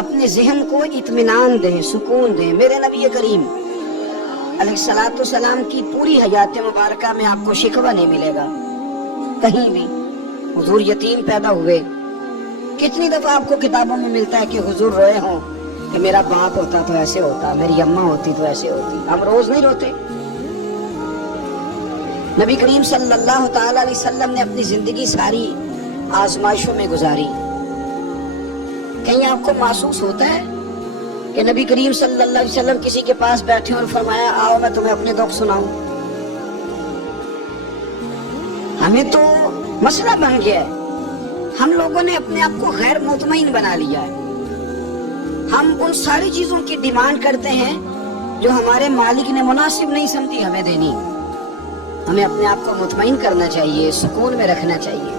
अपने जहन को इत्मीनान दें, सुकून दें। मेरे नबी करीम अलैहिस्सलातु सलाम की पूरी हयात मुबारका में आपको शिकवा नहीं मिलेगा कहीं भी। हुजूर यतीम पैदा हुए, कितनी दफा आपको किताबों में मिलता है कि हुजूर रोए हों कि मेरा बाप होता तो ऐसे होता, मेरी अम्मा होती तो ऐसे होती। हम रोज नहीं रोते। नबी करीम सल्लल्लाहु ताला अलैहि वसल्लम ने अपनी जिंदगी सारी आजमाइशों में गुजारी। कहीं आपको महसूस होता है कि नबी करीम सल्लल्लाहु अलैहि वसल्लम किसी के पास बैठे और फरमाया आओ मैं तुम्हें अपने दुख सुनाऊं? हमें तो मसला बन गया है, हम लोगों ने अपने आप को गैर मुतमईन बना लिया है। हम उन सारी चीजों की डिमांड करते हैं जो हमारे मालिक ने मुनासिब नहीं समझी हमें देनी। हमें अपने आप को मुतमईन करना चाहिए, सुकून में रखना चाहिए।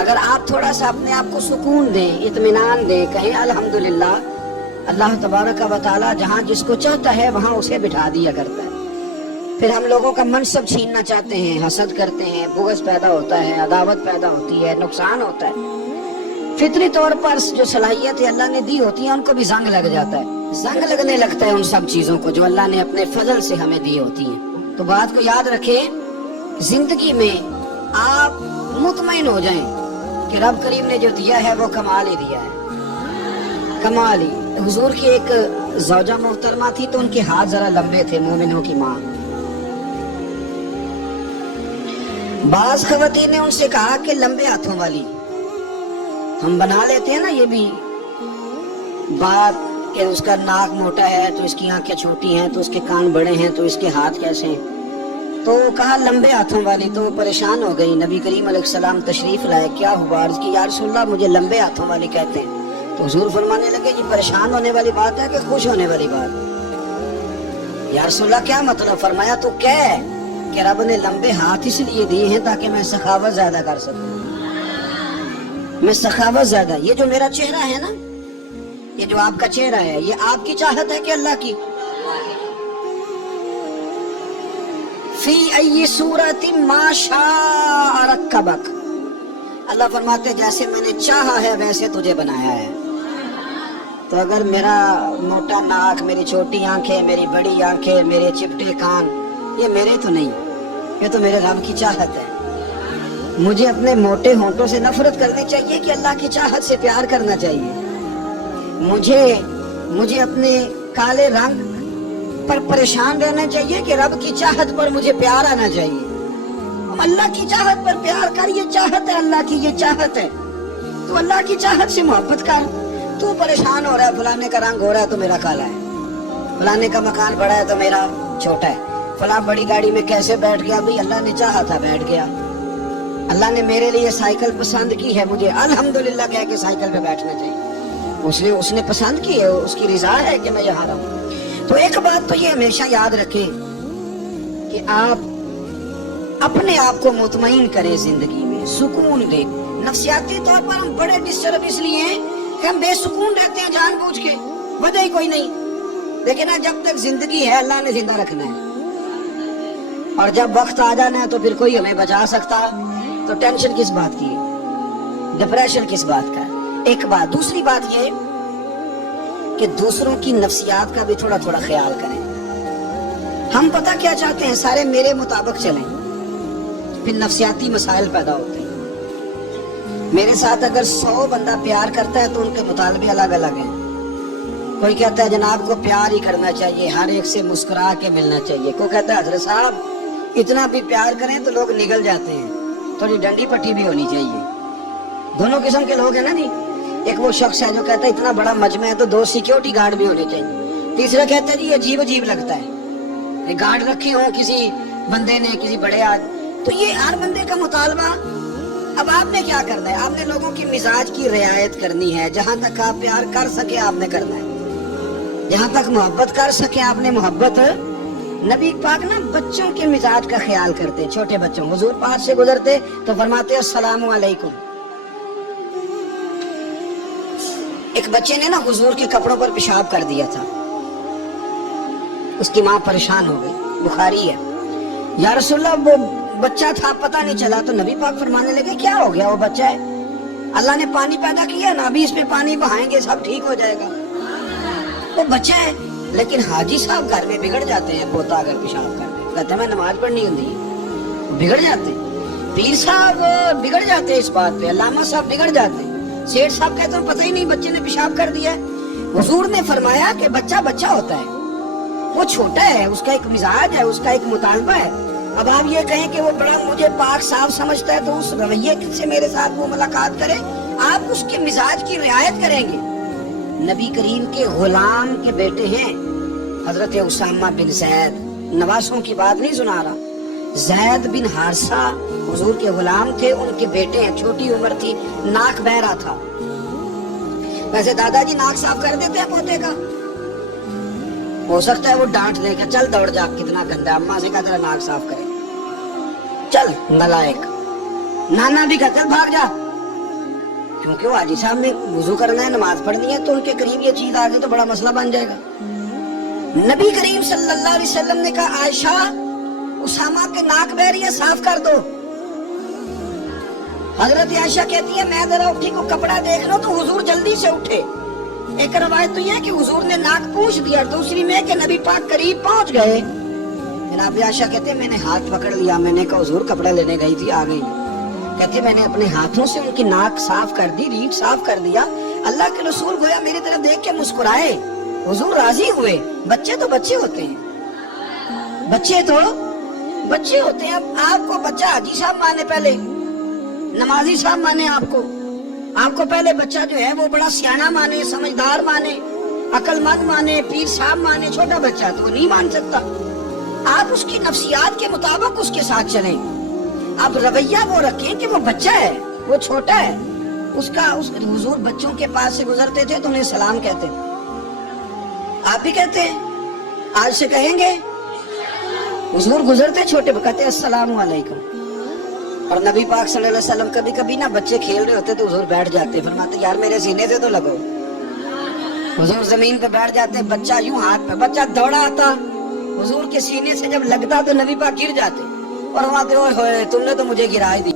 अगर आप थोड़ा सा अपने आप को सुकून दें, इत्मीनान दें, कहें अल्हम्दुलिल्लाह, अल्लाह तबारक व तआला जहाँ जिसको चाहता है वहाँ उसे बिठा दिया करता है। फिर हम लोगों का मनसब छीनना चाहते हैं, हसद करते हैं, बुग़्ज़ पैदा होता है, अदावत पैदा होती है, नुकसान होता है। फितरी तौर पर जो सलाहियत अल्लाह ने दी होती है उनको भी जंग लग जाता है। जंग लगने लगता है उन सब चीजों को जो अल्लाह ने अपने फजल से हमें दी होती हैं। तो बात को याद रखें, जिंदगी में आप मुतमईन हो जाएं कि रब करीम ने जो दिया है वो कमाल ही दिया है, कमाल ही। हुजूर की एक ज़ौजा मोहतरमा थी तो उनके हाथ जरा लंबे थे, मोमिनों की माँ। बाज खवातीन ने उनसे कहा कि लंबे हाथों वाली, हम बना लेते हैं ना ये भी बात कि उसका नाक मोटा है तो इसकी आंखें छोटी हैं, तो उसके कान बड़े हैं, तो इसके हाथ कैसे हैं। तो कहा लंबे हाथों वाली, तो वो परेशान हो गई। नबी करीम अलैहिस्सलाम तशरीफ लाए, क्या हुआ? अर्ज़ की या रसूलल्लाह मुझे लंबे हाथों वाली कहते हैं। तो हुजूर फरमाने लगे ये परेशान होने वाली बात है कि खुश होने वाली बात? या रसूलल्लाह क्या मतलब? फरमाया तो कह कि रब ने लंबे हाथ इसलिए दिए हैं ताकि मैं सखावत ज्यादा कर सकूं, मैं सखावत ज्यादा। ये जो मेरा चेहरा है ना, ये जो आपका चेहरा है, ये आपकी चाहत है कि अल्लाह की? फी अय्यि सूरतिन मा शाअ रक्कबक। अल्लाह फरमाते जैसे मैंने चाहा है वैसे तुझे बनाया है। तो अगर मेरा मोटा नाक, मेरी छोटी आंखें, मेरी बड़ी आंखें, मेरे चिपटे कान, ये मेरे तो नहीं, ये तो मेरे रब की चाहत है। मुझे अपने मोटे होंठों से नफरत करनी चाहिए कि अल्लाह की चाहत से प्यार करना चाहिए? मुझे अपने काले रंग पर परेशान रहना चाहिए कि रब की चाहत पर मुझे प्यार आना चाहिए? अल्लाह की चाहत पर प्यार कर, ये चाहत है अल्लाह की, ये चाहत है। तो अल्लाह की चाहत से मोहब्बत कर। तू परेशान हो रहा है, फलाने का रंग हो रहा है तो मेरा काला है, फलाने का मकान बड़ा है तो मेरा छोटा है, फला बड़ी गाड़ी में कैसे बैठ गया? भाई अल्लाह ने चाहा था बैठ गया। अल्लाह ने मेरे लिए साइकिल पसंद की है, मुझे अल्हम्दुलिल्लाह कह के साइकिल पे बैठना चाहिए। उसने पसंद की है, उसकी रिजा है कि मैं यहाँ रहूं। तो एक बात तो ये हमेशा याद रखें कि आप अपने आप को मुतमईन करें, जिंदगी में सुकून दें। नफ्सियाती तौर पर हम बड़े डिस्टर्ब इसलिए हैं कि हम बेसुकून रहते हैं जानबूझ के, वजह ही कोई नहीं। लेकिन जब तक जिंदगी है अल्लाह ने जिंदा रखना है, और जब वक्त आ जाना है तो फिर कोई हमें बचा सकता। तो टेंशन किस बात की, डिप्रेशन किस बात का? एक बात। दूसरी बात ये कि दूसरों की नफ्सियात का भी थोड़ा थोड़ा ख्याल करें। हम पता क्या चाहते हैं, सारे मेरे मुताबिक चलें, फिर नफ्सियाती मसाइल पैदा होते हैं। मेरे साथ अगर 100 बंदा प्यार करता है तो उनके मुतालबे अलग अलग हैं। कोई कहता है जनाब को प्यार ही करना चाहिए, हर एक से मुस्कुरा के मिलना चाहिए। कोई कहता है हजरत साहब इतना भी प्यार करें तो लोग निगल जाते हैं, थोड़ी डंडी पट्टी भी होनी चाहिए। दोनों किस्म के लोग हैं ना जी। एक वो शख्स है जो कहता है इतना बड़ा मजमा है तो 2 सिक्योरिटी गार्ड भी होने चाहिए। तीसरा कहता है जी अजीब अजीब लगता है, गार्ड रखे हों किसी बंदे ने, किसी बड़े आदमी। तो ये हर बंदे का मुतालबा। अब आपने क्या करना है? आपने लोगों की मिजाज की रियायत करनी है। जहां तक आप प्यार कर सके आपने करना है, जहां तक मोहब्बत कर सके आपने मोहब्बत। नबी पाक ना बच्चों के मिजाज का ख्याल करते, छोटे बच्चों। हुजूर पास से गुजरते तो फरमाते अस्सलामु अलैकुम। एक बच्चे ने ना हुजूर के कपड़ों पर पेशाब कर दिया था, उसकी माँ परेशान हो गई, बुखारी है। या रसूलल्लाह वो बच्चा था पता नहीं चला। तो नबी पाक फरमाने लगे क्या हो गया, वो बच्चा है, अल्लाह ने पानी पैदा किया ना, अभी इस पे पानी बहाएंगे सब ठीक हो जाएगा। وہ بچہ ہے. لیکن حاجی صاحب گھر میں بگڑ جاتے ہیں. پوتا اگر پیشاب کر دے کہتے ہیں میں نماز پڑھنی ہوتی، بگڑ جاتے ہیں. پیر صاحب بگڑ جاتے ہیں اس بات پہ، علامہ صاحب بگڑ جاتے ہیں. سیٹھ صاحب کہتے ہیں پتہ ہی نہیں بچے نے پیشاب کر دیا. حضور نے فرمایا کہ بچہ بچہ ہوتا ہے، وہ چھوٹا ہے، اس کا ایک مزاج ہے، اس کا ایک مطالبہ ہے. اب آپ یہ کہیں کہ وہ بڑا مجھے پاک صاف سمجھتا ہے تو اس رویے سے میرے ساتھ وہ ملاقات کرے. آپ اس کے مزاج کی رعایت کریں گے. نبی کریم کے غلام کے بیٹے ہیں حضرت اسامہ بن زید، نواسوں کی بات نہیں سنا رہا. زید بن حارثہ حضور کے غلام تھے، ان کے بیٹے ہیں. چھوٹی عمر تھی، ناک بہ رہا تھا. ویسے دادا جی ناک صاف کر دیتے ہیں پوتے کا؟ ہو سکتا ہے وہ ڈانٹ دے کہ چل دوڑ جا، کتنا گندا. اماں سے کہا تیرا ناک صاف کرے، چل نالائق. نانا بھی کہتا بھاگ جا، کیونکہ وہ حاجی صاحب نے وضو کرنا ہے، نماز پڑھنی ہے، تو ان کے قریب یہ چیز آ گئی تو بڑا مسئلہ بن جائے گا. نبی کریم صلی اللہ علیہ وسلم نے کہا عائشہ اسامہ کے ناک بہ رہی ہے، صاف کر دو. حضرت عائشہ کہتی ہے میں ذرا اٹھی کو کپڑا دیکھ لو تو حضور جلدی سے اٹھے. ایک روایت تو یہ کہ حضور نے ناک پوچھ دیا، دوسری میں کہ نبی پاک قریب پہنچ گئے. جناب عائشہ کہتے ہیں میں نے ہاتھ پکڑ لیا، میں نے کہا حضور کپڑے لینے گئی تھی آ گئی. کہتے میں نے اپنے ہاتھوں سے ان کی ناک صاف کر دی، ریڑھ صاف کر دیا. اللہ کے رسول گویا میری طرف دیکھ کے مسکرائے، حضور راضی ہوئے. بچے تو بچے ہوتے ہیں، بچے تو بچے ہوتے ہیں. اب آپ کو بچہ حاجی صاحب مانے، پہلے نمازی صاحب مانے، آپ کو پہلے بچہ جو ہے وہ بڑا سیاںا مانے، سمجھدار مانے، عقل مند مانے، پیر صاحب مانے. چھوٹا بچہ تو نہیں مان سکتا. آپ اس کی نفسیات کے مطابق اس کے ساتھ چلیں. آپ رویہ وہ رکھیں کہ وہ بچہ ہے، وہ چھوٹا ہے. حضور بچوں کے پاس سے گزرتے تھے تو انہیں سلام کہتے. آپ بھی کہتے ہیں، آج سے کہیں گے. حضور گزرتے چھوٹے کہتے السلام علیکم. اور نبی پاک صلی اللہ علیہ وسلم کبھی کبھی نا بچے کھیل رہے ہوتے تو حضور بیٹھ جاتے، فرماتے یار میرے سینے سے تو لگو. حضور زمین پہ بیٹھ جاتے، بچہ یوں ہاتھ پہ، بچہ دوڑا آتا، حضور کے سینے سے جب لگتا تو نبی پاک گر جاتے اور فرماتے اوئے ہوئے تم نے تو مجھے گرا ہی دی.